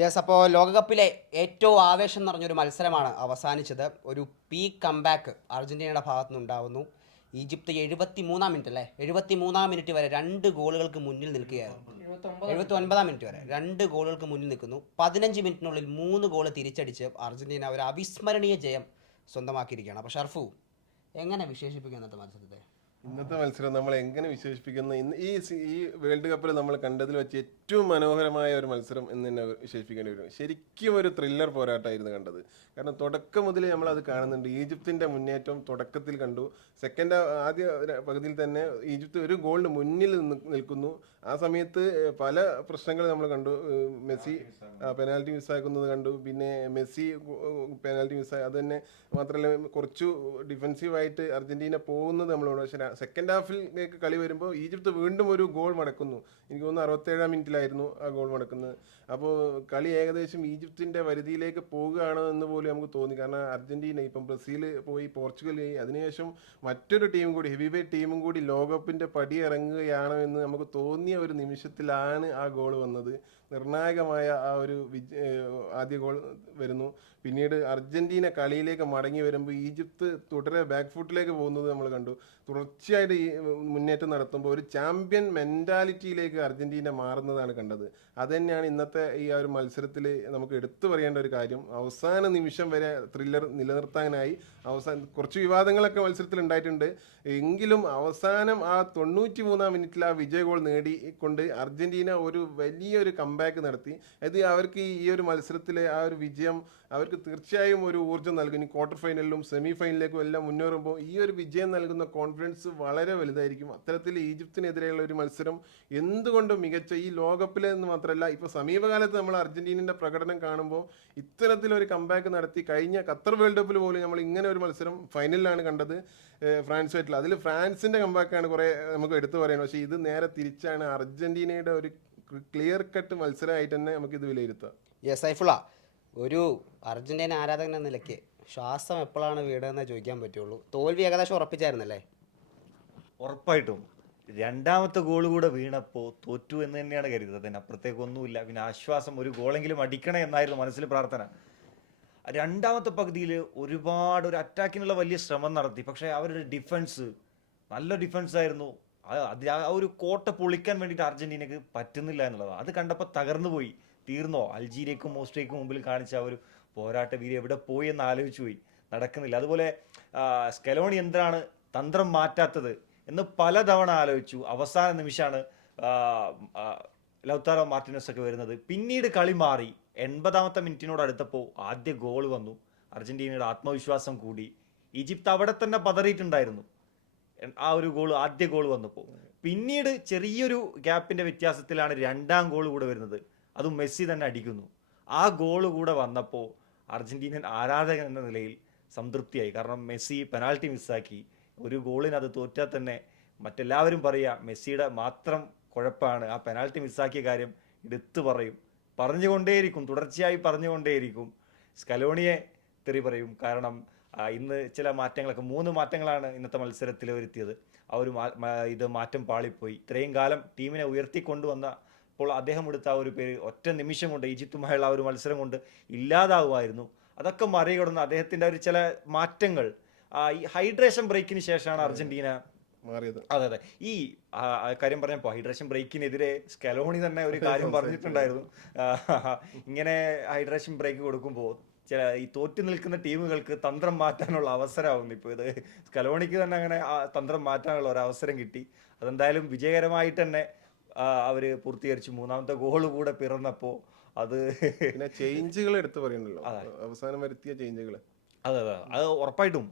Yes. അപ്പോൾ ലോകകപ്പിലെ ഏറ്റവും ആവേശം നിറഞ്ഞൊരു മത്സരമാണ് അവസാനിച്ചത്. ഒരു പീക്ക് കംബാക്ക് അർജന്റീനയുടെ ഭാഗത്തു നിന്നുണ്ടാവുന്നു. ഈജിപ്ത് 73-ാം മിനിറ്റ് അല്ലേ, 73-ാം മിനിറ്റ് വരെ 2 ഗോളുകൾക്ക് മുന്നിൽ നിൽക്കുകയായിരുന്നു. 79-ാം മിനിറ്റ് വരെ 2 ഗോളുകൾക്ക് മുന്നിൽ നിൽക്കുന്നു. 15 മിനിറ്റിനുള്ളിൽ 3 ഗോൾ തിരിച്ചടിച്ച് അർജന്റീന ഒരു അവിസ്മരണീയ ജയം സ്വന്തമാക്കിയിരിക്കുകയാണ്. അപ്പോൾ ഷർഫു, എങ്ങനെ വിശേഷിപ്പിക്കും ഇന്നത്തെ മത്സരത്തെ? ഇന്നത്തെ മത്സരം നമ്മൾ എങ്ങനെ വിശേഷിപ്പിക്കുന്നു? ഇന്ന് ഈ വേൾഡ് കപ്പിൽ നമ്മൾ കണ്ടതിൽ വെച്ച് ഏറ്റവും മനോഹരമായ ഒരു മത്സരം എന്ന് തന്നെ വിശേഷിപ്പിക്കേണ്ടി വരും. ശരിക്കും ഒരു ത്രില്ലർ പോരാട്ടമായിരുന്നു കണ്ടത്. കാരണം തുടക്കം മുതൽ നമ്മൾ അത് കാണുന്നുണ്ട്. ഈജിപ്തിന്റെ മുന്നേറ്റം തുടക്കത്തിൽ കണ്ടു. ആദ്യ പകുതിയിൽ തന്നെ ഈജിപ്ത് ഒരു ഗോളിന് മുന്നിൽ നിൽക്കുന്നു. ആ സമയത്ത് പല പ്രശ്നങ്ങൾ നമ്മൾ കണ്ടു. മെസ്സി പെനാൽറ്റി മിസ്സാക്കുന്നത് കണ്ടു. പിന്നെ മെസ്സി പെനാൽറ്റി മിസ്സായി. അത് തന്നെ മാത്രമല്ല, കുറച്ചു ഡിഫെൻസീവായിട്ട് അർജന്റീന പോകുന്നത് നമ്മളോട്. പക്ഷേ സെക്കൻഡ് ഹാഫിലേക്ക് കളി വരുമ്പോൾ ഈജിപ്ത് വീണ്ടും ഒരു ഗോൾ മടക്കുന്നു. എനിക്ക് തോന്നുന്നു 67-ാം മിനിറ്റിലായിരുന്നു ആ ഗോൾ മടക്കുന്നത്. അപ്പോൾ കളി ഏകദേശം ഈജിപ്തിൻ്റെ വരുതിയിലേക്ക് പോവുകയാണോ എന്ന് പോലും നമുക്ക് തോന്നി. കാരണം അർജന്റീന ഇപ്പം ബ്രസീൽ പോയി, പോർച്ചുഗൽ പോയി, അതിനുശേഷം മറ്റൊരു ടീമും കൂടി, ഹെവി വെയ്റ്റ് ടീമും കൂടി ലോകകപ്പിൻ്റെ പടി ഇറങ്ങുകയാണോ എന്ന് നമുക്ക് തോന്നിയ ഒരു നിമിഷത്തിലാണ് ആ ഗോൾ വന്നത്. നിർണായകമായ ആ ഒരു ആദ്യ ഗോൾ വരുന്നു. പിന്നീട് അർജന്റീന കളിയിലേക്ക് മടങ്ങി വരുമ്പോൾ ഈജിപ്ത് തുടരെ ബാക്ക് ഫുട്ടിലേക്ക് പോകുന്നത് നമ്മൾ കണ്ടു. തുടർച്ചയായിട്ട് ഈ മുന്നേറ്റം നടത്തുമ്പോൾ ഒരു ചാമ്പ്യൻ മെൻറ്റാലിറ്റിയിലേക്ക് അർജന്റീന മാറുന്നതാണ് കണ്ടത്. അതുതന്നെയാണ് ഇന്നത്തെ ഈ ഒരു മത്സരത്തിൽ നമുക്ക് എടുത്തു പറയേണ്ട ഒരു കാര്യം. അവസാന നിമിഷം വരെ ത്രില്ലർ നിലനിർത്താനായി കുറച്ച് വിവാദങ്ങളൊക്കെ മത്സരത്തിൽ ഉണ്ടായിട്ടുണ്ട്. എങ്കിലും അവസാനം ആ 93-ാം മിനിറ്റിൽ ആ വിജയ ഗോൾ നേടിക്കൊണ്ട് അർജന്റീന ഒരു വലിയൊരു കംബാക്ക് നടത്തി. അത് അവർക്ക് ഈ ഒരു മത്സരത്തിലെ ആ ഒരു വിജയം അവർക്ക് തീർച്ചയായും ഒരു ഊർജ്ജം നൽകും. ഇനി ക്വാർട്ടർ ഫൈനലിലും സെമി ഫൈനലിലേക്കും എല്ലാം മുന്നേറുമ്പോൾ ഈ ഒരു വിജയം നൽകുന്ന കോൺഫിഡൻസ് വളരെ വലുതായിരിക്കും. അത്തരത്തിൽ ഈജിപ്തിനെതിരെയുള്ള ഒരു മത്സരം എന്തുകൊണ്ടും മികച്ച, ഈ ലോകകപ്പിലെ എന്ന് മാത്രമല്ല, ഇപ്പോൾ സമീപകാലത്ത് നമ്മൾ അർജന്റീനയുടെ പ്രകടനം കാണുമ്പോൾ ഇത്തരത്തിലൊരു കംബാക്ക് നടത്തി. കഴിഞ്ഞ ഖത്തർ വേൾഡ് കപ്പിൽ പോലും നമ്മൾ ഇങ്ങനെ ഒരു മത്സരം ഫൈനലിലാണ് കണ്ടത്, ഫ്രാൻസുമായിട്ടുള്ള. അതിൽ ഫ്രാൻസിൻ്റെ കംബാക്കാണ് കുറേ നമുക്ക് എടുത്തു പറയുന്നത്. പക്ഷേ ഇത് നേരെ തിരിച്ചാണ്. അർജന്റീനയുടെ ഒരു ക്ലിയർ കട്ട് മത്സരമായിട്ട് തന്നെ നമുക്കിത് വിലയിരുത്താം. യെസ് സൈഫുള്ള, ഒരു അർജന്റീന ആരാധകൻ എന്ന നിലയ്ക്ക് ശ്വാസം എപ്പോഴാണ് വീടതെന്നേ ചോദിക്കാൻ പറ്റുള്ളൂ. തോൽവി ഏകദേശം ഉറപ്പിച്ചായിരുന്നല്ലേ? ഉറപ്പായിട്ടും രണ്ടാമത്തെ ഗോൾ കൂടെ വീണപ്പോൾ തോറ്റു എന്ന് തന്നെയാണ് കരുതുന്നത്. അതിനപ്പുറത്തേക്കൊന്നുമില്ല. പിന്നെ ആശ്വാസം, ഒരു ഗോളെങ്കിലും അടിക്കണേ എന്നായിരുന്നു മനസ്സിൽ പ്രാർത്ഥന. രണ്ടാമത്തെ പകുതിയിൽ ഒരു അറ്റാക്കിനുള്ള വലിയ ശ്രമം നടത്തി. പക്ഷേ അവരുടെ ഡിഫൻസ് നല്ല ഡിഫൻസ് ആയിരുന്നു. ആ ഒരു കോട്ട പൊളിക്കാൻ വേണ്ടിയിട്ട് അർജന്റീനക്ക് പറ്റുന്നില്ല എന്നുള്ളതാണ്. അത് കണ്ടപ്പോൾ തകർന്നു പോയി. തീർന്നോ? അൾജീരിയക്കും ഓസ്ട്രേലിയക്കും മുമ്പിൽ കാണിച്ച ആ ഒരു പോരാട്ട വീര്യം എവിടെ പോയി എന്ന് ആലോചിച്ചു പോയി. നടക്കുന്നില്ല. അതുപോലെ സ്കലോണി എന്താണ് തന്ത്രം മാറ്റാത്തത് എന്ന് പലതവണ ആലോചിച്ചു. അവസാന നിമിഷമാണ് ലൗതാരോ മാർട്ടിനസ് ഒക്കെ വരുന്നത്. പിന്നീട് കളി മാറി. 80-ാമത്തെ മിനിറ്റിനോട് അടുത്തപ്പോൾ ആദ്യ ഗോൾ വന്നു. അർജന്റീനയുടെ ആത്മവിശ്വാസം കൂടി. ഈജിപ്ത് അവിടെ തന്നെ പതറിയിട്ടുണ്ടായിരുന്നു ആ ഒരു ആദ്യ ഗോൾ വന്നപ്പോൾ. പിന്നീട് ചെറിയൊരു ഗ്യാപ്പിന്റെ വ്യത്യാസത്തിലാണ് രണ്ടാം ഗോൾ കൂടെ വരുന്നത്. അതും മെസ്സി തന്നെ അടിക്കുന്നു. ആ ഗോൾ കൂടെ വന്നപ്പോൾ അർജന്റീനൻ ആരാധകൻ എന്ന നിലയിൽ സംതൃപ്തിയായി. കാരണം മെസ്സി പെനാൽറ്റി മിസ്സാക്കി. ഒരു ഗോളിന് അത് തോറ്റാൽ തന്നെ മറ്റെല്ലാവരും പറയുക മെസ്സിയുടെ മാത്രം കുഴപ്പമാണ്. ആ പെനാൽറ്റി മിസ്സാക്കിയ കാര്യം എടുത്തു പറഞ്ഞുകൊണ്ടേയിരിക്കും, തുടർച്ചയായി പറഞ്ഞുകൊണ്ടേയിരിക്കും. സ്കലോണിയെ തെറി പറയും. കാരണം ഇന്ന് ചില മാറ്റങ്ങളൊക്കെ 3 മാറ്റങ്ങളാണ് ഇന്നത്തെ മത്സരത്തിൽ വരുത്തിയത്. ആ ഒരു മാറ്റം പാളിപ്പോയി. ഇത്രയും കാലം ടീമിനെ ഉയർത്തിക്കൊണ്ടുവന്ന അപ്പോൾ അദ്ദേഹം എടുത്ത ആ ഒരു പേര് ഒറ്റ നിമിഷം കൊണ്ട്, ഈജിപ്തുമായുള്ള ആ ഒരു മത്സരം കൊണ്ട് ഇല്ലാതാവുമായിരുന്നു. അതൊക്കെ മറികടന്ന് അദ്ദേഹത്തിൻ്റെ ഒരു ചില മാറ്റങ്ങൾ, ഈ ഹൈഡ്രേഷൻ ബ്രേക്കിന് ശേഷമാണ് അർജന്റീന മാറിയത്. അതെ. ഈ കാര്യം പറഞ്ഞപ്പോൾ ഹൈഡ്രേഷൻ ബ്രേക്കിനെതിരെ സ്കലോണി തന്നെ ഒരു കാര്യം പറഞ്ഞിട്ടുണ്ടായിരുന്നു. ഇങ്ങനെ ഹൈഡ്രേഷൻ ബ്രേക്ക് കൊടുക്കുമ്പോൾ ഈ തോറ്റു നിൽക്കുന്ന ടീമുകൾക്ക് തന്ത്രം മാറ്റാനുള്ള അവസരമാവുന്നു. ഇപ്പോൾ ഇത് സ്കലോണിക്ക് തന്നെ അങ്ങനെ തന്ത്രം മാറ്റാനുള്ള ഒരു അവസരം കിട്ടി. അതെന്തായാലും വിജയകരമായിട്ട് തന്നെ അവര് പൂർത്തീകരിച്ചു. 3-ാമത്തെ ഗോൾ കൂടെ പിറന്നപ്പോൾ അത് പിന്നെ ചേഞ്ചുകൾ എടുത്ത് പറയണല്ലോ, അവസാനം വരുത്തിയ ചേഞ്ചുകൾ. അതെ, അത് ഉറപ്പായിട്ടും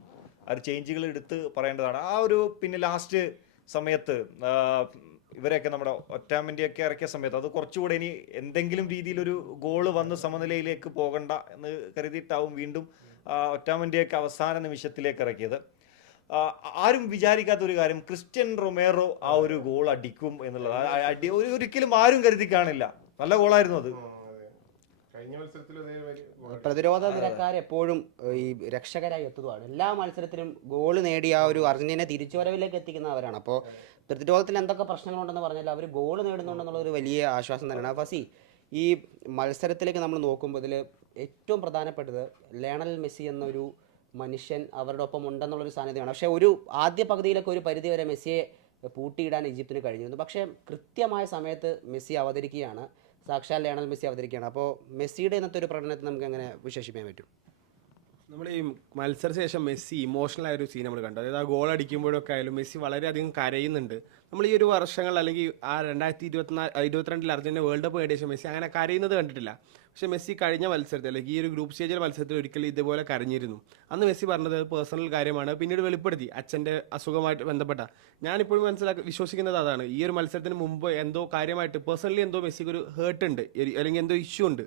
ആ ഒരു ചേഞ്ചുകൾ എടുത്ത് പറയേണ്ടതാണ്. ആ ഒരു പിന്നെ ലാസ്റ്റ് സമയത്ത് ഇവരെയൊക്കെ നമ്മുടെ ഒറ്റാമിൻ്റെയൊക്കെ ഇറക്കിയ സമയത്ത് അത് കുറച്ചുകൂടെ ഇനി എന്തെങ്കിലും രീതിയിലൊരു ഗോള് വന്ന് സമനിലയിലേക്ക് പോകണ്ട എന്ന് കരുതിയിട്ടാവും വീണ്ടും ഒറ്റാമിൻ്റെയൊക്കെ അവസാന നിമിഷത്തിലേക്ക് ഇറക്കിയത്. ആരും വിചാരിക്കാത്ത ഒരു കാര്യം, ക്രിസ്ത്യൻ റൊമേറോ ആ ഒരു ഗോൾ അടിക്കും എന്നുള്ളത് ഒരിക്കലും ആരും കരുതി കാണില്ല. നല്ല ഗോളായിരുന്നു അത്. പ്രതിരോധ നിരക്കാർ എപ്പോഴും ഈ രക്ഷകരായി എത്തുന്നതാണ്. എല്ലാ മത്സരത്തിലും ഗോൾ നേടി ആ ഒരു അർജന്റീന തിരിച്ചുവരവിലേക്ക് എത്തിക്കുന്നവരാണ്. അപ്പോൾ പ്രതിരോധത്തിൽ എന്തൊക്കെ പ്രശ്നങ്ങളുണ്ടെന്ന് പറഞ്ഞാൽ അവർ ഗോൾ നേടുന്നുണ്ടെന്നുള്ള ഒരു വലിയ ആശ്വാസം തന്നെയാണ്. ഫസി, ഈ മത്സരത്തിലേക്ക് നമ്മൾ നോക്കുമ്പോൾ ഇതിൽ ഏറ്റവും പ്രധാനപ്പെട്ടത് ലയണൽ മെസ്സി എന്നൊരു മനുഷ്യൻ അവരുടെ ഒപ്പം ഉണ്ടെന്നുള്ളൊരു സാന്നിധ്യമാണ്. പക്ഷേ ഒരു ആദ്യ പകുതിയിലൊക്കെ ഒരു പരിധി വരെ മെസ്സിയെ പൂട്ടിയിടാൻ ഈജിപ്തിന് കഴിഞ്ഞിരുന്നു. പക്ഷേ കൃത്യമായ സമയത്ത് മെസ്സി അവതരിക്കുകയാണ്, സാക്ഷാൽ ലയണൽ മെസ്സി അവതരിക്കുകയാണ്. അപ്പോൾ മെസ്സിയുടെ ഇന്നത്തെ ഒരു പ്രകടനത്തെ നമുക്ക് എങ്ങനെ വിശേഷിപ്പിക്കാൻ പറ്റും? നമ്മൾ ഈ മത്സരത്തിന് ശേഷം മെസ്സി ഇമോഷണൽ ആയ ഒരു സീൻ നമ്മൾ കണ്ടു. അതായത് ആ ഗോൾ അടിക്കുമ്പോഴൊക്കെ ആയാലും മെസ്സി വളരെയധികം കരയുന്നുണ്ട്. നമ്മൾ ഈ ഒരു വർഷങ്ങൾ അല്ലെങ്കിൽ ആ 2022 അർജന്റീന വേൾഡ് കപ്പ് നേടിയ ശേഷം മെസ്സി അങ്ങനെ കരയുന്നത് കണ്ടിട്ടില്ല. പക്ഷേ മെസ്സി കഴിഞ്ഞ മത്സരത്തിൽ അല്ലെങ്കിൽ ഈ ഒരു ഗ്രൂപ്പ് സ്റ്റേജിലെ മത്സരത്തിൽ ഒരിക്കലും ഇതുപോലെ കരഞ്ഞിരുന്നു. അന്ന് മെസ്സി പറഞ്ഞത് പേഴ്സണൽ കാര്യമാണ്, പിന്നീട് വെളിപ്പെടുത്തി അച്ഛൻ്റെ അസുഖമായിട്ട് ബന്ധപ്പെട്ട. ഞാനിപ്പോഴും വിശ്വസിക്കുന്നത് അതാണ്. ഈ ഒരു മത്സരത്തിന് മുമ്പ് എന്തോ കാര്യമായിട്ട് പേഴ്സണലി എന്തോ മെസ്സിക്ക് ഒരു ഹേർട്ട് ഉണ്ട്, അല്ലെങ്കിൽ എന്തോ ഇഷ്യൂ ഉണ്ട്.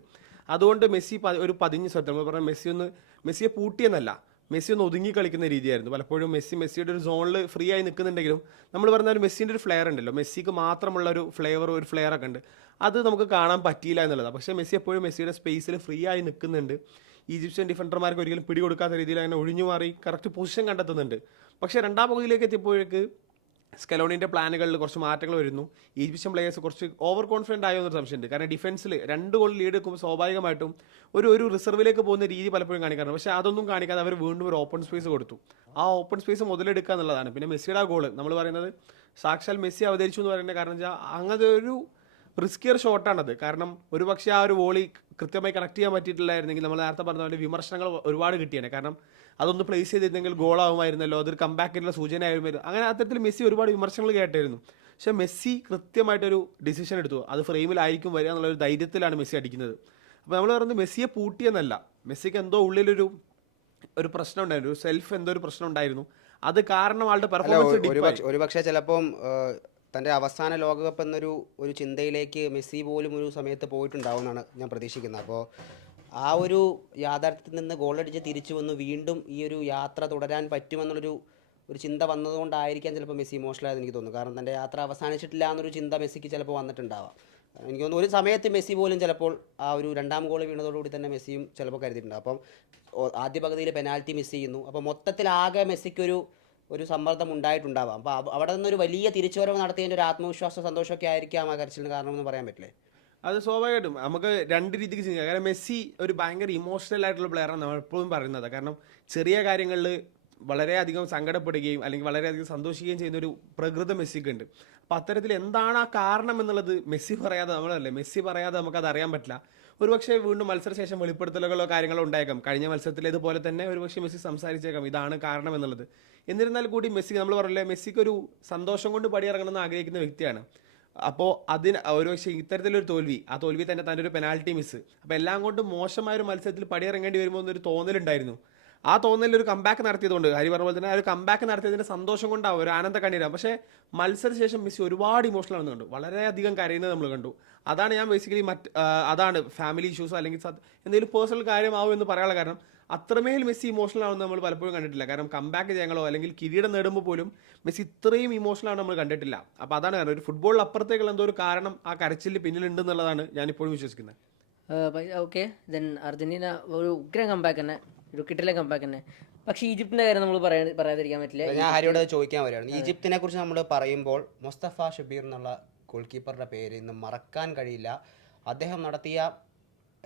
അതുകൊണ്ട് മെസ്സി ഒരു പതിഞ്ഞ ശ്രദ്ധ, നമ്മൾ പറഞ്ഞാൽ മെസ്സിയെ പൂട്ടിയെന്നല്ല, മെസ്സി ഒന്ന് ഒതുങ്ങി കളിക്കുന്ന രീതിയായിരുന്നു. പലപ്പോഴും മെസ്സിയുടെ ഒരു സോണിൽ ഫ്രീ ആയി നിൽക്കുന്നുണ്ടെങ്കിലും നമ്മൾ പറഞ്ഞ ഒരു മെസ്സിൻ്റെ ഒരു ഫ്ലെയർ ഉണ്ടല്ലോ, മെസ്സിക്ക് മാത്രമുള്ള ഒരു ഫ്ലെയർ ഒക്കെ ഉണ്ട്, അത് നമുക്ക് കാണാൻ പറ്റിയില്ല എന്നുള്ളതാണ്. പക്ഷേ മെസ്സി എപ്പോഴും മെസ്സിയുടെ സ്പേസിൽ ഫ്രീ ആയി നിൽക്കുന്നുണ്ട്. ഈജിപ്ഷ്യൻ ഡിഫൻഡർമാർക്ക് ഒരിക്കലും പിടികൊടുക്കാത്ത രീതിയിൽ അങ്ങനെ ഒഴിഞ്ഞു മാറി കറക്റ്റ് പൊസിഷൻ കണ്ടെത്തുന്നുണ്ട്. പക്ഷേ രണ്ടാം പകുതിയിലേക്ക് എത്തിയപ്പോഴേക്ക് സ്കലോണിൻ്റെ പ്ലാനുകളിൽ കുറച്ച് മാറ്റങ്ങൾ വരുന്നു. ഈജിപ്ഷ്യൻ പ്ലേയേഴ്സ് കുറച്ച് ഓവർ കോൺഫിഡൻ്റ് ആയോ എന്നൊരു സംശയമുണ്ട്. കാരണം ഡിഫൻസിൽ 2 ഗോൾ ലീഡ് എടുക്കുമ്പോൾ സ്വാഭാവികമായിട്ടും ഒരു റിസർവിലേക്ക് പോകുന്ന രീതി പലപ്പോഴും കാണിക്കാറുണ്ട്. പക്ഷേ അതൊന്നും കാണിക്കാതെ അവർ വീണ്ടും ഒരു ഓപ്പൺ സ്പേസ് കൊടുത്തു. ആ ഓപ്പൺ സ്പേസ് മുതലെടുക്കുക എന്നുള്ളതാണ്. പിന്നെ മെസ്സിയുടെ ആ ഗോൾ നമ്മൾ പറയുന്നത് സാക്ഷാൽ മെസ്സി അവതരിച്ചു എന്ന് പറയുന്നത് കാരണം വെച്ചാൽ അങ്ങനത്തെ ഒരു റിസ്കിയർ ഷോട്ടാണത്. കാരണം ഒരു പക്ഷേ ആ ഒരു വോളി കൃത്യമായി കണക്ട് ചെയ്യാൻ പറ്റിയിട്ടില്ലായിരുന്നെങ്കിൽ നമ്മൾ നേരത്തെ പറഞ്ഞ പോലെ വിമർശനങ്ങൾ ഒരുപാട് കിട്ടിയാണ്. കാരണം അതൊന്ന് പ്ലേസ് ചെയ്തിരുന്നെങ്കിൽ ഗോളാവുമായിരുന്നല്ലോ, അതൊരു കംബാക്കിനുള്ള സൂചനയായിരുന്നു. അങ്ങനെ അത്തരത്തിൽ മെസ്സി ഒരുപാട് വിമർശനങ്ങൾ കേട്ടായിരുന്നു. പക്ഷേ മെസ്സി കൃത്യമായിട്ടൊരു ഡിസിഷൻ എടുത്തു. അത് ഫ്രെയിമിലായിരിക്കും വരിക എന്നുള്ളൊരു ധൈര്യത്തിലാണ് മെസ്സി അടിക്കുന്നത്. അപ്പോൾ നമ്മൾ പറയുന്നത് മെസ്സിയെ പൂട്ടിയെന്നല്ല, മെസ്സിക്ക് എന്തോ ഉള്ളിലൊരു പ്രശ്നം ഉണ്ടായിരുന്നു, ഒരു സെൽഫ് എന്തോ ഒരു പ്രശ്നം ഉണ്ടായിരുന്നു. അത് കാരണം ആളുടെ പെർഫോമൻസ് ഒരുപക്ഷെ ചിലപ്പം തൻ്റെ അവസാന ലോകകപ്പ് എന്നൊരു ചിന്തയിലേക്ക് മെസ്സി പോലും ഒരു സമയത്ത് പോയിട്ടുണ്ടാവുമെന്നാണ് ഞാൻ പ്രതീക്ഷിക്കുന്നത്. അപ്പോൾ ആ ഒരു യാഥാർത്ഥ്യത്തിൽ നിന്ന് ഗോളടിച്ച് തിരിച്ചു വന്ന് വീണ്ടും ഈ ഒരു യാത്ര തുടരാൻ പറ്റുമെന്നുള്ളൊരു ചിന്ത വന്നതുകൊണ്ടായിരിക്കാം ചിലപ്പോൾ മെസ്സി ഇമോഷണലായെന്ന് എനിക്ക് തോന്നുന്നു. കാരണം തൻ്റെ യാത്ര അവസാനിച്ചിട്ടില്ല എന്നൊരു ചിന്ത മെസ്സിക്ക് ചിലപ്പോൾ വന്നിട്ടുണ്ടാവാം. എനിക്ക് തോന്നുന്നു ഒരു സമയത്ത് മെസ്സി പോലും ചിലപ്പോൾ ആ ഒരു 2ാം ഗോൾ വീണതോടുകൂടി തന്നെ മെസ്സിയും ചിലപ്പോൾ കരുതിയിട്ടുണ്ട്. അപ്പം ആദ്യ പകുതിയിൽ പെനാൽറ്റി മിസ് ചെയ്യുന്നു. അപ്പോൾ മൊത്തത്തിലാകെ മെസ്സിക്കൊരു സമ്മർദ്ദം ഉണ്ടായിട്ടുണ്ടാവാം. അപ്പോൾ അവിടെ നിന്നൊരു വലിയ തിരിച്ചുവരവ് നടത്തിയതിൻ്റെ ഒരു ആത്മവിശ്വാസ സന്തോഷമൊക്കെ ആയിരിക്കാം ആ കരച്ചിലിന് കാരണമെന്ന് പറയാൻ പറ്റില്ലേ? അത് സ്വാഭാവികമായിട്ടും നമുക്ക് 2 രീതിക്ക് ചെയ്യാം. കാരണം മെസ്സി ഒരു ഭയങ്കര ഇമോഷണൽ ആയിട്ടുള്ള പ്ലെയറാണ് നമ്മൾ എപ്പോഴും പറയുന്നത്. കാരണം ചെറിയ കാര്യങ്ങളിൽ വളരെയധികം സങ്കടപ്പെടുകയും അല്ലെങ്കിൽ വളരെയധികം സന്തോഷിക്കുകയും ചെയ്യുന്ന ഒരു പ്രകൃതം മെസ്സിക്കുണ്ട്. അപ്പോൾ അത്തരത്തിൽ എന്താണ് ആ കാരണം എന്നുള്ളത് മെസ്സി പറയാതെ നമുക്കത് അറിയാൻ പറ്റില്ല. ഒരുപക്ഷെ വീണ്ടും മത്സരശേഷം വെളിപ്പെടുത്തലുകളോ കാര്യങ്ങളോ ഉണ്ടായേക്കാം. കഴിഞ്ഞ മത്സരത്തിലേതുപോലെ തന്നെ ഒരുപക്ഷെ മെസ്സി സംസാരിച്ചേക്കാം ഇതാണ് കാരണം എന്നുള്ളത്. എന്നിരുന്നാൽ കൂടി മെസ്സി, നമ്മൾ പറയില്ലേ, മെസ്സിക്കൊരു സന്തോഷം കൊണ്ട് പടിയിറങ്ങണമെന്ന് ആഗ്രഹിക്കുന്ന വ്യക്തിയാണ്. അപ്പോൾ ഒരുപക്ഷെ ഇത്തരത്തിലൊരു ആ തോൽവി തന്നെ തൻ്റെ ഒരു പെനാൽറ്റി മിസ്, അപ്പോൾ എല്ലാം കൊണ്ടും മോശമായൊരു മത്സരത്തിൽ പടിയിറങ്ങേണ്ടി വരുമ്പോൾ എന്നൊരു തോന്നലുണ്ടായിരുന്നു. ആ തോന്നലിൽ ഒരു കംബാക്ക് നടത്തിയതുകൊണ്ട്, ഹരി പറഞ്ഞ പോലെ തന്നെ ആ ഒരു കംബാക്ക് നടത്തിയതിൻ്റെ സന്തോഷം കൊണ്ടാവും, ഒരു ആനന്ദ കണ്ണീരാം. പക്ഷേ മത്സരശേഷം മെസ്സി ഒരുപാട് ഇമോഷണൽ ആണെന്ന് കണ്ടു, വളരെയധികം കരയുന്നത് നമ്മൾ കണ്ടു. അതാണ് ഞാൻ ബേസിക്കലി അതാണ് ഫാമിലി ഇഷ്യൂസോ അല്ലെങ്കിൽ എന്തെങ്കിലും പേഴ്സണൽ കാര്യമാവും എന്ന് പറയാനുള്ള കാരണം. അത്രമേൽ മെസ്സി ഇമോഷണൽ ആവുന്നത് നമ്മൾ പലപ്പോഴും കണ്ടിട്ടില്ല. കാരണം കംബാക്ക് ചെയ്യാങ്ങളോ അല്ലെങ്കിൽ കിരീടം നേടുമ്പോൾ പോലും മെസ്സി ഇത്രയും ഇമോഷണൽ ആണ് നമ്മൾ കണ്ടിട്ടില്ല. അപ്പോൾ അതാണ് കാരണം ഒരു ഫുട്ബോളിൽ അപ്പുറത്തേക്കുള്ള എന്തോ ഒരു കാരണം ആ കരച്ചിൽ പിന്നിലുണ്ട് എന്നുള്ളതാണ് ഞാനിപ്പോഴും വിശ്വസിക്കുന്നത്. ഓക്കെ, ദെൻ അർജന്റീന ഒരു ഉഗ്രം കംബാക്ക് തന്നെ, ഒരു കിട്ടിലെ കംബാക്ക് തന്നെ. പക്ഷേ ഈജിപ്തിൻ്റെ കാര്യം നമ്മൾ പറയാതിരിക്കാൻ പറ്റില്ല. ഞാൻ ഹരിയോട് ചോദിക്കാൻ വരികയാണ്. ഈജിപ്തിനെ കുറിച്ച് നമ്മൾ പറയുമ്പോൾ മുസ്തഫ ഷബീർ എന്നുള്ള ഗോൾ കീപ്പറുടെ പേര് ഇന്ന് മറക്കാൻ കഴിയില്ല. അദ്ദേഹം നടത്തിയ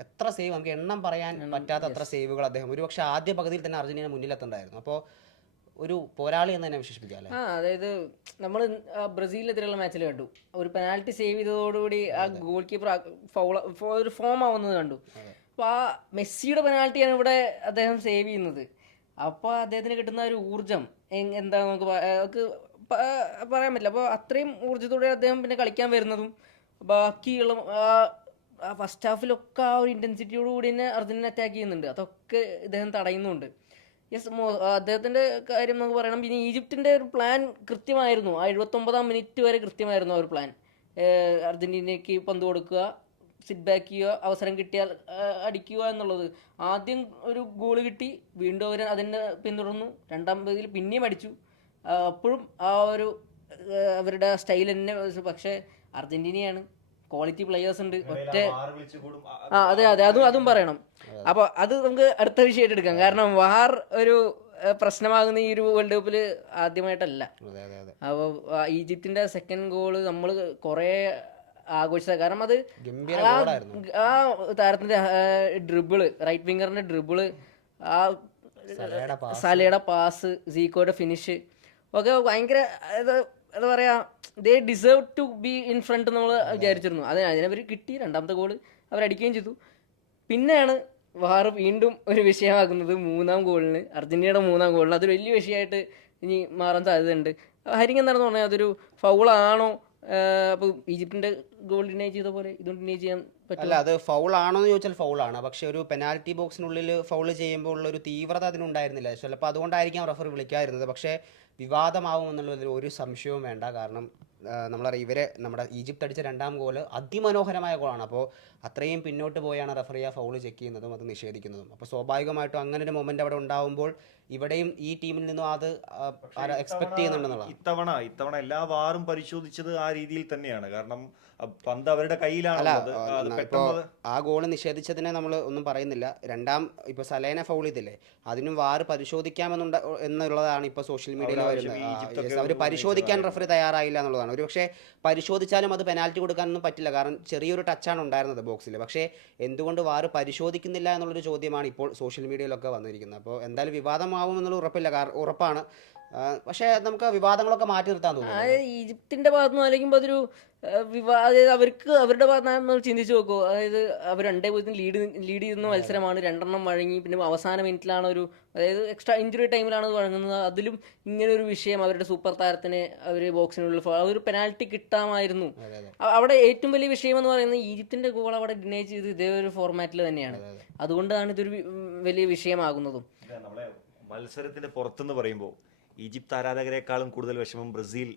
എത്ര സേവ്, നമുക്ക് എണ്ണം പറയാൻ പറ്റാത്ത അത്ര സേവുകൾ അദ്ദേഹം ഒരുപക്ഷെ ആദ്യ പകുതിയിൽ തന്നെ അർജന്റീന മുന്നിലെത്തുണ്ടായിരുന്നു. അപ്പോൾ ഒരു പോരാളി എന്ന് തന്നെ വിശേഷിപ്പിക്കാം അല്ലേ? അതായത് നമ്മൾ ബ്രസീലിനെതിരെയുള്ള മാച്ചിൽ കണ്ടു, ഒരു പെനാൽറ്റി സേവ് ചെയ്തതോടുകൂടി ആ ഗോൾ കീപ്പർ ഒരു ഫോം ആവുന്നത് കണ്ടു. അപ്പോൾ ആ മെസ്സിയുടെ പെനാൽറ്റിയാണ് ഇവിടെ അദ്ദേഹം സേവ് ചെയ്യുന്നത്. അപ്പോൾ അദ്ദേഹത്തിന് കിട്ടുന്ന ഒരു ഊർജ്ജം എന്താ നമുക്ക് പറയാൻ പറ്റില്ല. അപ്പോൾ അത്രയും ഊർജ്ജത്തോടെ അദ്ദേഹം പിന്നെ കളിക്കാൻ വരുന്നതും ബാക്കിയുള്ള ഫസ്റ്റ് ഹാഫിലൊക്കെ ആ ഒരു ഇൻറ്റൻസിറ്റിയോട് കൂടി തന്നെ അർജന്റീന അറ്റാക്ക് ചെയ്യുന്നുണ്ട്. അതൊക്കെ ഇദ്ദേഹം തടയുന്നുണ്ട്. യെസ്, അദ്ദേഹത്തിൻ്റെ കാര്യം നമുക്ക് പറയണം. പിന്നെ ഈജിപ്തിൻ്റെ ഒരു പ്ലാൻ കൃത്യമായിരുന്നു. ആ 79ാം മിനിറ്റ് വരെ കൃത്യമായിരുന്നു ആ ഒരു പ്ലാൻ. അർജന്റീനയ്ക്ക് പന്ത് കൊടുക്കുക, സിറ്റ് ബാക്ക് ചെയ്യുക, അവസരം കിട്ടിയാൽ അടിക്കുക എന്നുള്ളത്. ആദ്യം ഒരു ഗോൾ കിട്ടി, വീണ്ടും അവർ അതിനെ പിന്തുടർന്നു, 2ാം പകുതിയിൽ പിന്നെയും അടിച്ചു. അപ്പോഴും ആ ഒരു അവരുടെ സ്റ്റൈൽ തന്നെ. പക്ഷേ അർജന്റീനയാണ്, ക്വാളിറ്റി പ്ലെയേഴ്സ് ഉണ്ട്. അതെ അതും പറയണം. അപ്പോൾ അത് നമുക്ക് അടുത്ത വിഷയമായിട്ട് എടുക്കാം. കാരണം വാർ ഒരു പ്രശ്നമാകുന്ന ഈ ഒരു വേൾഡ് കപ്പിൽ ആദ്യമായിട്ടല്ല. അപ്പോൾ ഈജിപ്തിൻ്റെ സെക്കൻഡ് ഗോള് നമ്മൾ കുറേ ആഘോഷിച്ചത്. കാരണം അത് ഗംഭീര ആ ഗോളായിരുന്നു. ആ താരത്തിന്റെ ഡ്രിബിള്, റൈറ്റ് വിംഗറിന്റെ ഡ്രിബിള്, ആ സലയുടെ pass. സലയുടെ പാസ്, സീക്കോയുടെ ഫിനിഷ് ഒക്കെ ഭയങ്കര എന്താ പറയാ, they deserve to be in front നമ്മൾ വിചാരിച്ചിരുന്നു. അതിനവർ കിട്ടി. രണ്ടാമത്തെ ഗോള് അവരടിക്കുകയും ചെയ്തു. പിന്നെയാണ് വാറ് വീണ്ടും ഒരു വിഷയമാക്കുന്നത്. മൂന്നാം ഗോളിന്, അർജന്റീനയുടെ മൂന്നാം ഗോളിന് അതൊരു വലിയ വിഷയമായിട്ട് ഇനി മാറാൻ സാധ്യതയുണ്ട്. ഹരിങ് എന്താണെന്ന് പറഞ്ഞാൽ അതൊരു ഫൗളാണോ? അപ്പോൾ ഈജിപ്തിന്റെ ഗോൾ ഡിനൈ ചെയ്ത പോലെ ഇതും ഡിനൈ ചെയ്യാൻ പറ്റില്ല. അല്ല, അത് ഫൗൾ ആണോ എന്ന് ചോദിച്ചാൽ ഫൗളാണ്. പക്ഷെ ഒരു പെനാൽറ്റി ബോക്സിനുള്ളിൽ ഫൗൾ ചെയ്യുമ്പോൾ ഉള്ള ഒരു തീവ്രത അതിനുണ്ടായിരുന്നില്ല. ചിലപ്പോൾ അതുകൊണ്ടായിരിക്കാം റഫറി വിളിക്കാതിരുന്നത്. പക്ഷേ വിവാദമാവുമെന്നുള്ളതിൽ ഒരു സംശയവും വേണ്ട. കാരണം നമ്മളറിയാം, നമ്മുടെ ഈജിപ്ത് അടിച്ച രണ്ടാം ഗോള് അതിമനോഹരമായ ഗോളാണ്. അപ്പോൾ അത്രയും പിന്നോട്ട് പോയാണ് റഫറി ആ ഫൗള് ചെക്ക് ചെയ്യുന്നതും അത് നിഷേധിക്കുന്നതും. അപ്പോൾ സ്വാഭാവികമായിട്ടും അങ്ങനെ ഒരു മൊമെന്റ് അവിടെ ഉണ്ടാവുമ്പോൾ ഇവിടെയും ഈ ടീമിൽ നിന്നും അത് എക്സ്പെക്ട് ചെയ്യുന്നുണ്ടെന്നുള്ളതാണ്. ഇത്തവണ എല്ലാ വാറും പരിശോധിച്ചത് ആ രീതിയിൽ തന്നെയാണ്. കാരണം പന്ത് അവരുടെ അല്ല, കയ്യിലാണുള്ളത്. അത് ഇപ്പോൾ പെട്ടെന്ന് ആ ഗോള് നിഷേധിച്ചതിനെ നമ്മൾ ഒന്നും പറയുന്നില്ല. ഇപ്പോൾ സലേനെ ഫൗൾ ചെയ്തില്ലേ, അതിനും വാർ എന്നുള്ളതാണ് ഇപ്പോൾ സോഷ്യൽ മീഡിയയിൽ വരുന്നത്. അവർ പരിശോധിക്കാൻ റഫറി തയ്യാറായില്ല എന്നുള്ളതാണ്. ഒരു പക്ഷേ പരിശോധിച്ചാലും അത് പെനാൽറ്റി കൊടുക്കാനൊന്നും പറ്റില്ല. കാരണം ചെറിയൊരു ടച്ചാണ് ഉണ്ടായിരുന്നത് ബോക്സിൽ. പക്ഷേ എന്തുകൊണ്ട് വാർ പരിശോധിക്കുന്നില്ല എന്നുള്ളൊരു ചോദ്യമാണ് ഇപ്പോൾ സോഷ്യൽ മീഡിയയിലൊക്കെ വന്നിരിക്കുന്നത്. അപ്പോൾ എന്തായാലും വിവാദമാവുമെന്നുള്ള ഉറപ്പാണ്. പക്ഷേ നമുക്ക് വിവാദങ്ങളൊക്കെ മാറ്റി നിർത്താൻ തോന്നുന്നു. ഈജിപ്തിന്റെ ഭാഗത്ത് നിന്ന് ആലോചിക്കുമ്പോൾ അതൊരു അതായത് അവർക്ക് അവരുടെ ഭാഗത്ത് നമ്മൾ ചിന്തിച്ച് നോക്കുമോ? അതായത് അവർ 2-0 ലീഡ് ചെയ്യുന്ന മത്സരമാണ്. 2 വഴങ്ങി. പിന്നെ അവസാന മിനിറ്റിലാണ് അതായത് എക്സ്ട്രാ ഇഞ്ചുറി ടൈമിലാണ് അത് വഴങ്ങുന്നത്. അതിലും ഇങ്ങനെ ഒരു വിഷയം, അവരുടെ സൂപ്പർ താരത്തിന് അവർ ബോക്സിനുള്ളിൽ ഒരു പെനാൽറ്റി കിട്ടാമായിരുന്നു. അവിടെ ഏറ്റവും വലിയ വിഷയം എന്ന് പറയുന്നത് ഈജിപ്തിന്റെ ഗോൾ അവിടെ ഡിനൈ ചെയ്ത് ഇതേ ഒരു ഫോർമാറ്റിൽ തന്നെയാണ്. അതുകൊണ്ടാണ് ഇതൊരു വലിയ വിഷയമാകുന്നതും. നമ്മളെ മത്സരത്തിന്റെ പുറത്തെന്ന് പറയുമ്പോൾ ഈജിപ്ത് ആരാധകരെക്കാളും കൂടുതൽ വിഷമം ബ്രസീൽ,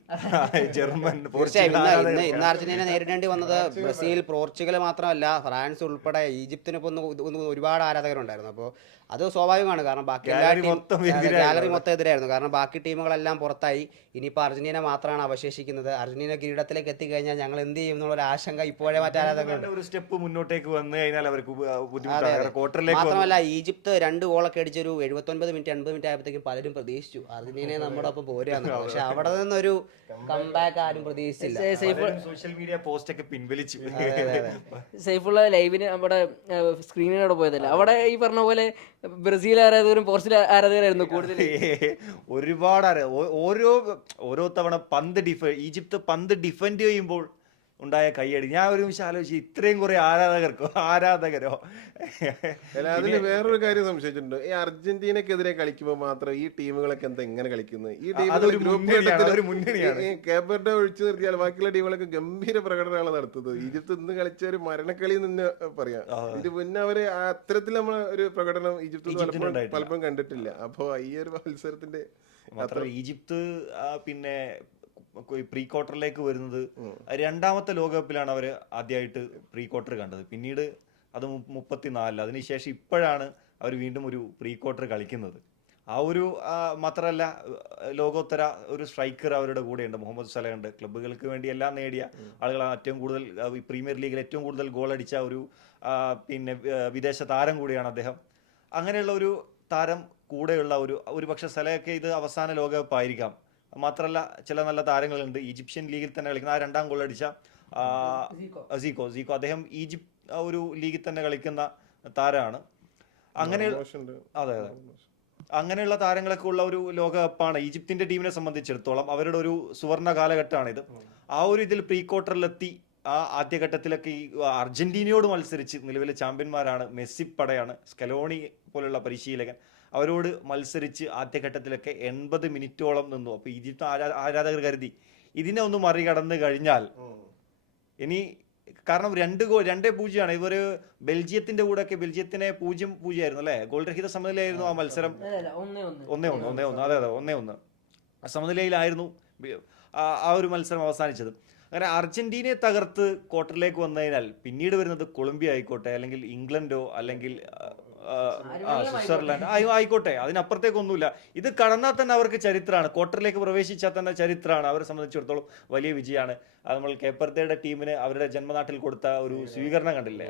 ജർമ്മൻ, തീർച്ചയായും ഇന്ന് അർജന്റീന നേരിടേണ്ടി വന്നത് ബ്രസീൽ, പോർച്ചുഗൽ മാത്രമല്ല, ഫ്രാൻസ് ഉൾപ്പെടെ ഈജിപ്തിനിപ്പോൾ ഒരുപാട് ആരാധകരുണ്ടായിരുന്നു. അപ്പോൾ അത് സ്വാഭാവികമാണ്. കാരണം ബാക്കി ഗാലറി മൊത്തം എതിരായിരുന്നു. കാരണം ബാക്കി ടീമുകളെല്ലാം പുറത്തായി. ഇനിയിപ്പോൾ അർജന്റീന മാത്രമാണ് അവശേഷിക്കുന്നത്. അർജന്റീന കിരീടത്തിലേക്ക് എത്തിക്കഴിഞ്ഞാൽ ഞങ്ങൾ എന്ത് ചെയ്യും എന്നുള്ള ആശങ്ക ഇപ്പോഴേ മറ്റാരാധകരുണ്ട്. ഒരു സ്റ്റെപ്പ് മുന്നോട്ടേക്ക് വന്നു കഴിഞ്ഞാൽ അവർക്ക് ക്വാർട്ടറിലേക്ക്. മാത്രമല്ല ഈജിപ്ത് 2 ഗോളൊക്കെ അടിച്ചൊരു 79 മിനിറ്റ് 80 മിനിറ്റ് ആയപ്പോഴത്തേക്കും പലരും പ്രതീക്ഷിച്ചു അർജന്റീനയെ നമ്മുടെ ഒപ്പം പോരുകയാണ്. പക്ഷെ അവിടെ നിന്നൊരു കംബാക്ക് ആരും പ്രതീക്ഷിച്ചില്ല. സോഷ്യൽ മീഡിയ പോസ്റ്റ് ഒക്കെ പിൻവലിച്ചു. സൈഫുള്ള ലൈവിന് നമ്മുടെ സ്ക്രീനിനോട് പോയതല്ല. അവിടെ ഈ പറഞ്ഞ പോലെ ബ്രസീൽ ആരാധകരും പോർച്ചുഗൽ ആരാധകരായിരുന്നു കൂടുതൽ. ഒരുപാട് ഓരോ തവണ ഈജിപ്ത് പന്ത് ഡിഫെൻഡ് ചെയ്യുമ്പോൾ ഉണ്ടായ കയ്യടി ഞാൻ ഒരു നിമിഷം ആലോചിച്ചു, ഇത്രയും കുറെ ആരാധകരോ. അതിന് വേറൊരു കാര്യം സംശയിച്ചിട്ടുണ്ട്. ഈ അർജന്റീനക്കെതിരെ കളിക്കുമ്പോൾ മാത്രം ഈ ടീമുകളൊക്കെ എന്താ എങ്ങനെ കളിക്കുന്നത്? ഈ കേബർഡെ ഒഴിച്ചു നിർത്തിയാൽ ബാക്കിയുള്ള ടീമുകളൊക്കെ ഗംഭീര പ്രകടനമാണ് നടത്തുന്നത്. ഈജിപ്ത് ഇന്ന് കളിച്ച ഒരു മരണക്കളി നിന്ന് പറയാം. ഇത് പിന്നെ അവര് അത്തരത്തിൽ നമ്മൾ ഒരു പ്രകടനം ഈജിപ്ത് പലപ്പോഴും കണ്ടിട്ടില്ല. അപ്പൊ ഈ ഒരു മത്സരത്തിന്റെ ഈജിപ്ത് പിന്നെ പ്രീ ക്വാർട്ടറിലേക്ക് വരുന്നത് രണ്ടാമത്തെ ലോകകപ്പിലാണ് അവർ ആദ്യമായിട്ട് പ്രീ ക്വാർട്ടർ കണ്ടത്. പിന്നീട് അത് 34, അതിനുശേഷം ഇപ്പോഴാണ് അവർ വീണ്ടും ഒരു പ്രീ ക്വാർട്ടർ കളിക്കുന്നത്. ആ ഒരു മാത്രമല്ല, ലോകോത്തര ഒരു സ്ട്രൈക്കർ അവരുടെ കൂടെയുണ്ട്, മുഹമ്മദ് സലഹുണ്ട്. ക്ലബ്ബുകൾക്ക് വേണ്ടി എല്ലാം നേടിയ ആളുകളാണ്. ഏറ്റവും കൂടുതൽ പ്രീമിയർ ലീഗിൽ ഏറ്റവും കൂടുതൽ ഗോൾ അടിച്ച ഒരു പിന്നെ വിദേശ താരം കൂടിയാണ് അദ്ദേഹം. അങ്ങനെയുള്ള ഒരു താരം കൂടെയുള്ള ഒരു പക്ഷെ സലഹൊക്കെ ഇത് അവസാന ലോകകപ്പായിരിക്കാം. മാത്രമല്ല ചില നല്ല താരങ്ങളുണ്ട് ഈജിപ്ഷ്യൻ ലീഗിൽ തന്നെ കളിക്കുന്ന. ആ 2ാം ഗോൾ അടിച്ച സീക്കോ അദ്ദേഹം ഈജിപ്ത് ഒരു ലീഗിൽ തന്നെ കളിക്കുന്ന താരമാണ്. അങ്ങനെയുള്ള താരങ്ങളൊക്കെ ഉള്ള ഒരു ലോകകപ്പാണ് ഈജിപ്തിന്റെ ടീമിനെ സംബന്ധിച്ചിടത്തോളം. അവരുടെ ഒരു സുവർണ കാലഘട്ടമാണിത്. ആ ഒരു ഇതിൽ പ്രീ ക്വാർട്ടറിലെത്തി. ആ ആദ്യഘട്ടത്തിലൊക്കെ ഈ അർജന്റീനയോട് മത്സരിച്ച് നിലവിലെ ചാമ്പ്യന്മാരാണ്, മെസ്സി പടയാണ്, സ്കലോണി പോലുള്ള പരിശീലകൻ. അവരോട് മത്സരിച്ച് ആദ്യഘട്ടത്തിലൊക്കെ 80 മിനിറ്റോളം നിന്നു. അപ്പോൾ ഈജിപ്ത് ആരാധകർ കരുതി ഇതിനെ ഒന്ന് മറികടന്ന് കഴിഞ്ഞാൽ ഇനി, കാരണം 2-0 ഇവർ ബെൽജിയത്തിന്റെ കൂടെ ഒക്കെ, ബെൽജിയത്തിനെ 0-0 ആയിരുന്നു അല്ലെ, ഗോൾ രഹിത സമനിലയായിരുന്നു ആ മത്സരം. 1-1 അതെ 1-1 സമനിലയിലായിരുന്നു ആ ഒരു മത്സരം അവസാനിച്ചത്. അങ്ങനെ അർജന്റീനയെ തകർത്ത് ക്വാർട്ടറിലേക്ക് വന്നതിനാൽ പിന്നീട് വരുന്നത് കൊളംബിയ ആയിക്കോട്ടെ, അല്ലെങ്കിൽ ഇംഗ്ലണ്ടോ, അല്ലെങ്കിൽ സ്വിറ്റ്സർലാൻഡ് ആയിക്കോട്ടെ, അതിനപ്പുറത്തേക്കൊന്നുമില്ല. ഇത് കടന്നാൽ തന്നെ അവർക്ക് ചരിത്രമാണ്. ക്വാർട്ടറിലേക്ക് പ്രവേശിച്ചാൽ തന്നെ ചരിത്രമാണ്. അവരെ സംബന്ധിച്ചിടത്തോളം വലിയ വിജയമാണ്. അത് നമ്മൾ കേപ്പർത്തയുടെ ടീമിന് അവരുടെ ജന്മനാട്ടിൽ കൊടുത്ത ഒരു സ്വീകരണം കണ്ടില്ലേ?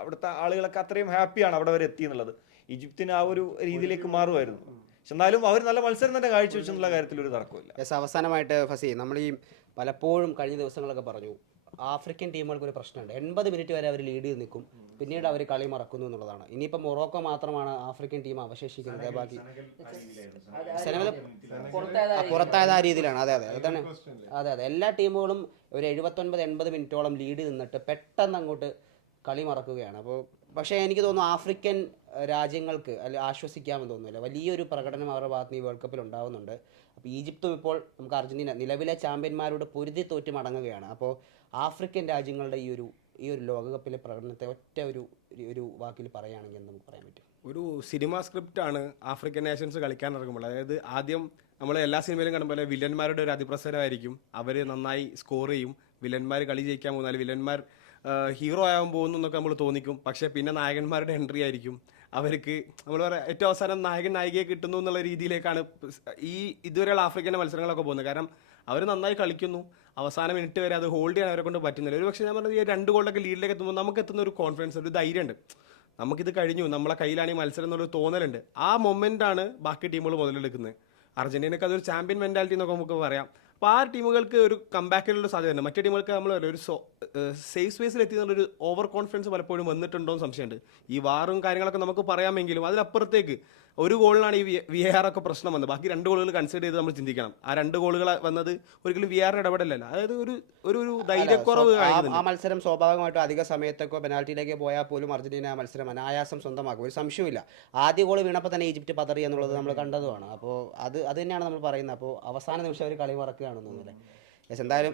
അവിടുത്തെ ആളുകളൊക്കെ അത്രയും ഹാപ്പിയാണ് അവിടെ വരെ എത്തി എന്നുള്ളത്. ഈജിപ്തിന് ആ ഒരു രീതിയിലേക്ക് മാറുമായിരുന്നു. പക്ഷെ എന്നാലും അവർ നല്ല മത്സരം തന്നെ കാഴ്ചവെച്ചെന്നുള്ള കാര്യത്തിൽ ഒരു തർക്കമില്ല. അവസാനമായിട്ട് ഫസി, നമ്മൾ ഈ പലപ്പോഴും കഴിഞ്ഞ ദിവസങ്ങളൊക്കെ പറഞ്ഞു ആഫ്രിക്കൻ ടീമുകൾക്ക് ഒരു പ്രശ്നമുണ്ട്. 80 മിനിറ്റ് വരെ അവർ ലീഡ് ചെയ്ത് നിൽക്കും, പിന്നീട് അവർ കളി മറക്കുന്നു എന്നുള്ളതാണ്. ഇനിയിപ്പോൾ മൊറോക്കോ മാത്രമാണ് ആഫ്രിക്കൻ ടീം അവശേഷിക്കുന്നത്. ബാക്കി സെനഗൽ പുറത്തായത് ആ രീതിയിലാണ്. അതെ അതാണ്. അതെ എല്ലാ ടീമുകളും ഒരു 79-80 മിനിറ്റോളം ലീഡ് നിന്നിട്ട് പെട്ടെന്ന് അങ്ങോട്ട് കളി മറക്കുകയാണ്. അപ്പോൾ പക്ഷേ എനിക്ക് തോന്നുന്നു ആഫ്രിക്കൻ രാജ്യങ്ങൾക്ക് ആശ്വസിക്കാമെന്ന് തോന്നുന്നില്ല. വലിയൊരു പ്രകടനം അവരുടെ ഭാഗത്ത് ഈ വേൾഡ് കപ്പിൽ ഉണ്ടാകുന്നുണ്ട്. അപ്പോൾ ഈജിപ്തും ഇപ്പോൾ നമുക്ക് അർജന്റീന നിലവിലെ ചാമ്പ്യന്മാരോട് പൊരുതി തോറ്റ് മടങ്ങുകയാണ്. അപ്പോൾ ആഫ്രിക്കൻ രാജ്യങ്ങളുടെ ഈ ഒരു ലോകകപ്പിലെ പ്രകടനത്തെ ഒറ്റ ഒരു വാക്കിൽ പറയുകയാണെങ്കിൽ നമുക്ക് പറയാൻ പറ്റും, ഒരു സിനിമ സ്ക്രിപ്റ്റാണ് ആഫ്രിക്കൻ നേഷൻസ് കളിക്കാൻ ഇറങ്ങുമ്പോൾ. അതായത് ആദ്യം നമ്മൾ എല്ലാ സിനിമയിലും കാണുമ്പോൾ വില്ലന്മാരുടെ ഒരു അതിപ്രസരമായിരിക്കും. അവർ നന്നായി സ്കോർ ചെയ്യും, വില്ലന്മാർ കളി ജയിക്കാൻ പോകുന്നാൽ വില്ലന്മാർ ഹീറോ ആകാൻ പോകുന്നു എന്നൊക്കെ നമ്മൾ തോന്നിക്കും. പക്ഷേ പിന്നെ നായകന്മാരുടെ എൻട്രി ആയിരിക്കും. അവർക്ക് നമ്മൾ പറയാം ഏറ്റവും അവസാനം നായകൻ നായികയെ കിട്ടുന്നു എന്നുള്ള രീതിയിലേക്കാണ് ഇതുവരെയുള്ള ആഫ്രിക്കൻ്റെ മത്സരങ്ങളൊക്കെ പോകുന്നത്. കാരണം അവർ നന്നായി കളിക്കുന്നു, അവസാന മിനിറ്റ് വരെ അത് ഹോൾഡ് ചെയ്യാൻ അവരെ കൊണ്ട് പറ്റുന്നില്ല. ഒരു പക്ഷേ ഞാൻ പറഞ്ഞത് ഈ 2 ഗോളിലൊക്കെ ലീഡിലേക്ക് എത്തുമ്പോൾ നമുക്ക് എത്തുന്ന ഒരു കോൺഫിഡൻസ്, ഒരു ധൈര്യമുണ്ട്, നമുക്കിത് കഴിഞ്ഞു, നമ്മളെ കയ്യിലാണ് ഈ മത്സരം എന്നുള്ളൊരു തോന്നലുണ്ട്. ആ മൊമെൻ്റാണ് ബാക്കി ടീമുകൾ മുതലെടുക്കുന്നത്. അർജന്റീനക്ക് അതൊരു ചാമ്പ്യൻ മെൻറ്റാലിറ്റി എന്നൊക്കെ നമുക്ക് പറയാം. അപ്പോൾ ആ ടീമുകൾക്ക് ഒരു കംബാക്കിനുള്ള സാധ്യതയുണ്ട്. മറ്റേ ടീമുകൾക്ക് നമ്മൾ ഒരു സേഫ് സ്പേസിൽ എത്തിയെന്നുള്ളൊരു ഓവർ കോൺഫിഡൻസ് പലപ്പോഴും വന്നിട്ടുണ്ടോ എന്ന് സംശയമുണ്ട്. ഈ വാറും കാര്യങ്ങളൊക്കെ നമുക്ക് പറയാമെങ്കിലും അതിലപ്പുറത്തേക്ക് ഒരു ഗോളിനാണ് ഈ VAR ഒക്കെ പ്രശ്നം വന്നത്. ബാക്കി 2 ഗോളുകൾ കൺസിഡർ ചെയ്ത് നമ്മൾ ചിന്തിക്കണം. ആ 2 ഗോളുകൾ വന്നത് ഒരിക്കലും VAR ഇടപെടലല്ല. അതായത് ഒരു ധൈര്യക്കുറവ് ആ മത്സരം സ്വാഭാവികമായിട്ടും അധിക സമയത്തൊക്കെ പെനാൽറ്റിയിലേക്ക് പോയാൽ പോലും അർജന്റീന ആ മത്സരം അനായാസം സ്വന്തമാക്കും, ഒരു സംശയമില്ല. ആദ്യ ഗോൾ വീണപ്പോൾ തന്നെ ഈജിപ്റ്റ് പതറി എന്നുള്ളത് നമ്മൾ കണ്ടതുമാണ്. അപ്പോൾ അത് തന്നെയാണ് നമ്മൾ പറയുന്നത്. അപ്പോൾ അവസാന നിമിഷം അവർ കളി മറക്കുകയാണെന്ന് തോന്നുന്നില്ല. എന്തായാലും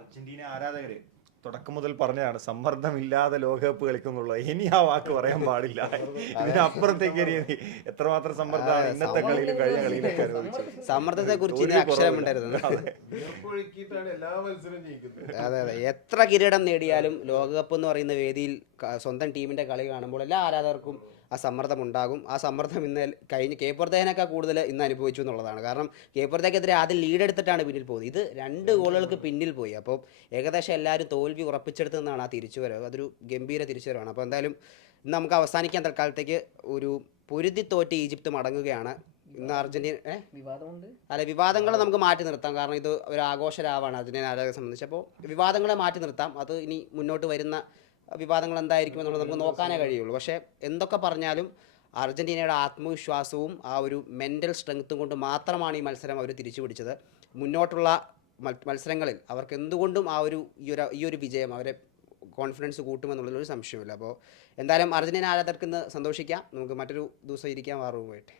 അർജന്റീന ആരാധകര് തുടക്കം മുതൽ പറഞ്ഞതാണ് സമ്മർദ്ദമില്ലാതെ ലോകകപ്പ് കളിക്കുന്നുള്ളത്. ഇനി ആ വാക്ക് പറയാൻ പാടില്ല. ഇതിനപ്പുറത്തേക്ക് എത്രമാത്രം സമ്മർദ്ദമാണ് ഇന്നത്തെ കളിയിലും കഴിഞ്ഞ കളിയിലൊക്കെ അനുഭവിച്ചത്. സമ്മർദ്ദത്തെ കുറിച്ച് അക്ഷരം ഉണ്ടായിരുന്നു. എല്ലാ മത്സരം ജയിക്കുന്നത്. അതെ എത്ര കിരീടം നേടിയാലും ലോകകപ്പ് എന്ന് പറയുന്ന വേദിയിൽ സ്വന്തം ടീമിന്റെ കളി കാണുമ്പോൾ എല്ലാ ആരാധകർക്കും ആ സമ്മർദ്ദം ഉണ്ടാകും. ആ സമ്മർദ്ദം ഇന്ന് കഴിഞ്ഞ് കേപ്പുറത്തേനൊക്കെ കൂടുതൽ ഇന്ന് അനുഭവിച്ചു എന്നുള്ളതാണ്. കാരണം കേപ്പുറത്തേക്കെതിരെ ആദ്യം ലീഡ് എടുത്തിട്ടാണ് പിന്നിൽ പോയത്. ഇത് 2 ഗോളുകൾക്ക് പിന്നിൽ പോയി. അപ്പോൾ ഏകദേശം എല്ലാവരും തോൽവി ഉറപ്പിച്ചെടുത്തെന്നാണ് ആ തിരിച്ചുവരവ്. അതൊരു ഗംഭീര തിരിച്ചുവരവാണ്. അപ്പോൾ എന്തായാലും ഇന്ന് നമുക്ക് അവസാനിക്കാൻ തൽക്കാലത്തേക്ക് ഒരു പൊരുതി തോറ്റ് ഈജിപ്ത് മടങ്ങുകയാണ്. ഇന്ന് അർജന്റീന വിവാദങ്ങൾ നമുക്ക് മാറ്റി നിർത്താം. കാരണം ഇത് ഒരു ആഘോഷരാവാണ് അർജന്റീന ആരാധകരെ സംബന്ധിച്ച്. അപ്പോൾ വിവാദങ്ങളെ മാറ്റി നിർത്താം. അത് ഇനി മുന്നോട്ട് വരുന്ന വിവാദങ്ങൾ എന്തായിരിക്കും എന്നുള്ളത് നമുക്ക് നോക്കാനേ കഴിയുള്ളൂ. പക്ഷേ എന്തൊക്കെ പറഞ്ഞാലും അർജന്റീനയുടെ ആത്മവിശ്വാസവും ആ ഒരു മെൻ്റൽ സ്ട്രെങ്ത്തും കൊണ്ട് മാത്രമാണ് ഈ മത്സരം അവർ തിരിച്ചു പിടിച്ചത്. മുന്നോട്ടുള്ള മത്സരങ്ങളിൽ അവർക്ക് എന്തുകൊണ്ടും ഈ ഒരു വിജയം അവരെ കോൺഫിഡൻസ് കൂട്ടുമെന്നുള്ളൊരു സംശയമില്ല. അപ്പോൾ എന്തായാലും അർജന്റീന ആരാധകർക്ക് ഇന്ന് സന്തോഷിക്കാം. നമുക്ക് മറ്റൊരു ദിവസം ഇരിക്കാൻ വാറുമായിട്ട്.